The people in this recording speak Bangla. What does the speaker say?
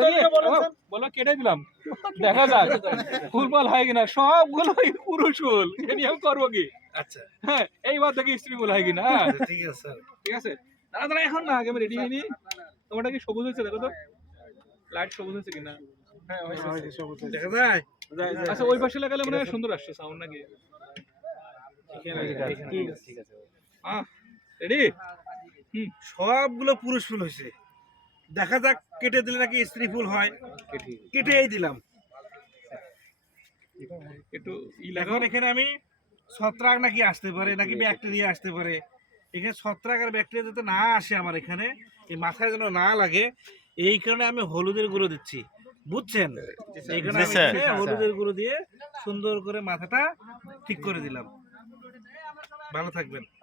দেখি, ও, বলো কেটে দিলাম। দেখা যাক হয় কিনা সবগুলো পুরুষ ফুল এ নিয়ে আমি করব কি? আচ্ছা। হ্যাঁ এইবার দেখি স্ত্রী ফুল হয় কিনা হ্যাঁ। ঠিক আছে স্যার। ঠিক আছে? দাঁড়া দাঁড়া এখন না আগে আমি রেডি হইনি তোমারটা কি সবুজ হয়েছে দেখো তো। লাইট সবুজ হয়েছে কিনা? হ্যাঁ। দেখা যায়। আচ্ছা ওই পাশে লাগালে মনে হয় সুন্দর আসছে সাউন্ড নাকি? রেডি হুম সবগুলো পুরুষ ফুল হয়েছে। দেখা যাক কেটে দিলে নাকি স্ত্রী ফুল হয়। কেটেই দিলাম। একটু এখন এখানে আমি ছত্রাক নাকি আসতে পারে নাকি ব্যাকটেরিয়া আসতে পারে। এখানে ছত্রাক আর ব্যাকটেরিয়া যাতে না আসে আমার এখানে এই মাথায় যেন না লাগে এই কারণে আমি হলুদের গুঁড়ো দিচ্ছি। বুঝছেন? এই কারণে হলুদের গুঁড়ো দিয়ে সুন্দর করে মাথাটা ঠিক করে দিলাম। ভালো থাকবেন।